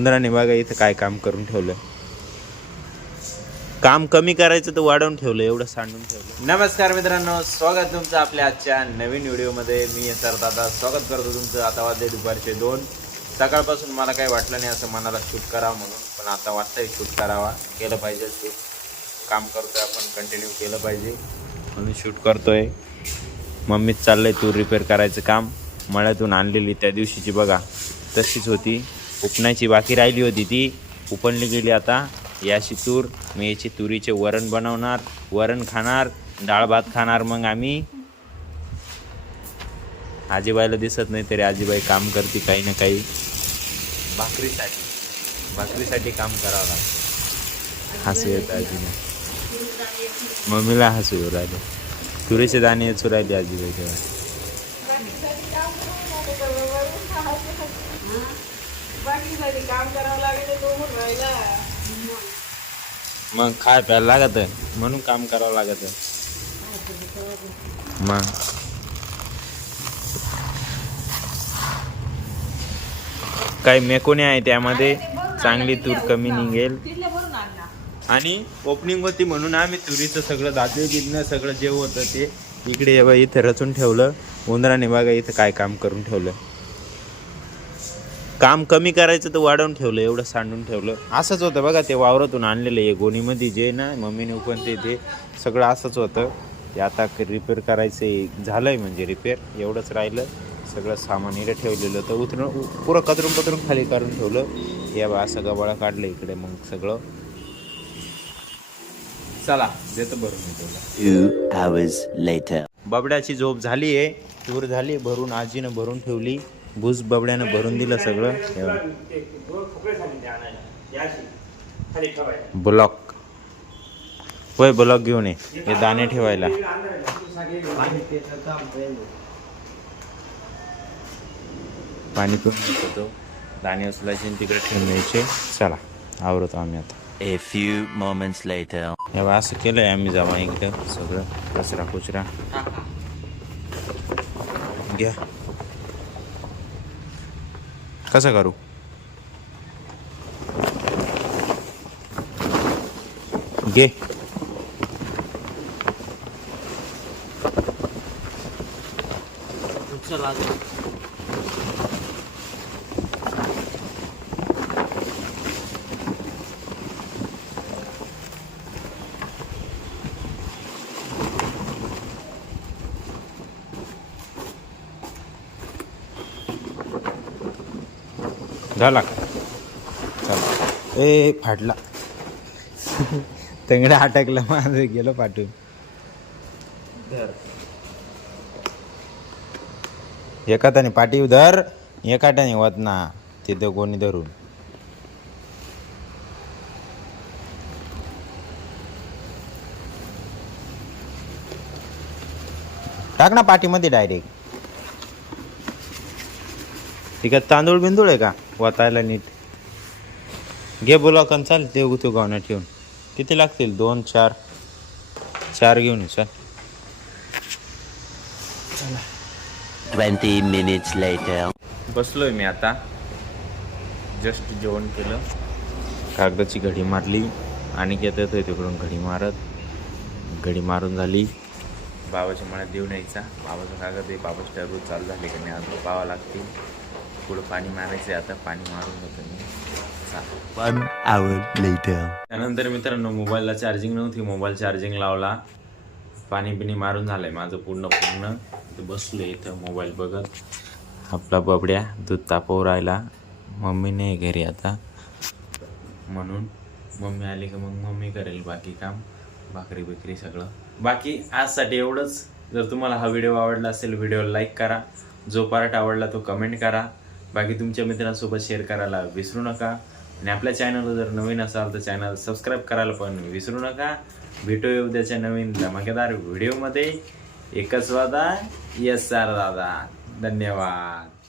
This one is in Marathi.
उंदराने बघा इथं काय काम करून ठेवलं. काम कमी करायचं तर वाढवून ठेवलं, एवढं सांडून ठेवलं. नमस्कार मित्रांनो, स्वागत तुमचं आपल्या आजच्या नवीन व्हिडिओमध्ये. मी सर दादा स्वागत करतो तुमचं. आता वाजले दुपारचे 2. सकाळपासून मला काही वाटलं नाही असं मनाला शूट करावं म्हणून, पण आता वाटतंय शूट करावा, केलं पाहिजे शूट. काम करतोय आपण, कंटिन्यू केलं पाहिजे म्हणून शूट करतोय. मम्मीच चाललंय तूर रिपेअर करायचं काम. मळ्यातून आणलेली त्या दिवशीची बघा तशीच होती, उपणायची बाकी राहिली होती, ती उपणली गेली. आता याची तूर, मी याची तुरीचे वरण बनवणार, वरण खाणार, डाळ भात खाणार. मग आम्ही आजीबाईला दिसत नाही तरी आजीबाई काम करते काही ना काही भाकरीसाठी काम करावं लागतं. हसू येतं आजीने, मम्मीला हसू येऊ राहिले. तुरीचे दाणे चुरायले आजीबाई तेव्हा. मग खाय प्यायला लागत म्हणून काम करावं लागत. मग काही मेकोने आहे त्यामध्ये, चांगली तूर कमी निघेल. आणि ओपनिंग होती म्हणून आम्ही तुरीचं सगळं दादे बिदणं सगळं जे होतं ते इकडे इथं रचून ठेवलं. उंदराने बघा इथं काय काम करून ठेवलं. काम कमी करायचं तर वाढवून ठेवलं, एवढं सांडून ठेवलं. असंच होतं बघा, ते वावरातून आणलेलं आहे गोणीमध्ये जे ना मम्मीने उपणते ते सगळं असंच होतं. ते आता रिपेअर करायचं झालंय, म्हणजे रिपेअर एवढंच राहिलं. सगळं सामान इकडे ठेवलेलं होतं, उतरून पुरं कतरून खाली करून ठेवलं. या बा असं गबाळा काढलं इकडे. मग सगळं चला देतो भरून. 2 hours later. बबड्याची झोप झाली आहे, तूर झाली भरून, आजीनं भरून ठेवली. भूस बबड्यानं भरून दिलं सगळं. ब्लॉक होय, ब्लॉक घेऊन ये, हे दाणे ठेवायला. पाणी पिऊन येतो, दाणे उचलायचे तिकडे ठेवून द्यायचे. चला आवरतो आम्ही आता. A few moments later. हे बा असं केलंय आम्ही. जावा इकडं सगळं कचरा कुचरा घ्या. कसं करू? घे. झाला चला. ए फाटला तंगडा अटकला माझं, गेलो पाठवून. एकाने पाठी धर, एकाने होत ना तिथं कोणी धरून. टाक ना पाठीमध्ये डायरेक्ट. ठीक आहे, तांदूळ बिंदूळ आहे का वातायला नीट? घे बोलाकन चाल. ते तू गावना ठेवून किती लागतील? 2 4 घेऊन चल. 20 minutes later. बसलोय मी आता, जस्ट जेवण केलं, कागदाची घडी मारली आणि येतोय तिकडून घडी मारून झाली. बाबाच्या मनात देऊन यायचा. बाबाचा कागद आहे, बाबाचं टरबूज चालू झाले का नाही अजून पाहावं लागतील. पुढं पाणी मारायचं आहे, आता पाणी मारून होतं मी. 1 hour later. त्यानंतर मित्रांनो मोबाईलला चार्जिंग नव्हती, मोबाईल चार्जिंग लावला. पाणी बिणी मारून झालंय माझं पूर्ण. इथं बसलो इथं मोबाईल बघत. आपला बबड्या दूध तापवून राहिला. मम्मी नाही घरी आता, म्हणून मम्मी आली का मग मम्मी करेल बाकी काम, भाकरी बिकरी सगळं. बाकी आजसाठी एवढंच. जर तुम्हाला हा व्हिडिओ आवडला असेल, व्हिडिओ लाईक करा. जो पार्ट आवडला तो कमेंट करा. बाकी तुमच्या मित्रांसोबत शेअर करायला विसरू नका. आणि आपल्या चॅनलवर जर नवीन असाल तर चॅनल सबस्क्राईब करायला पण विसरू नका. भेटूया उद्याच्या नवीन धमाकेदार व्हिडिओमध्ये. एकच वादा, यस सर दादा. धन्यवाद.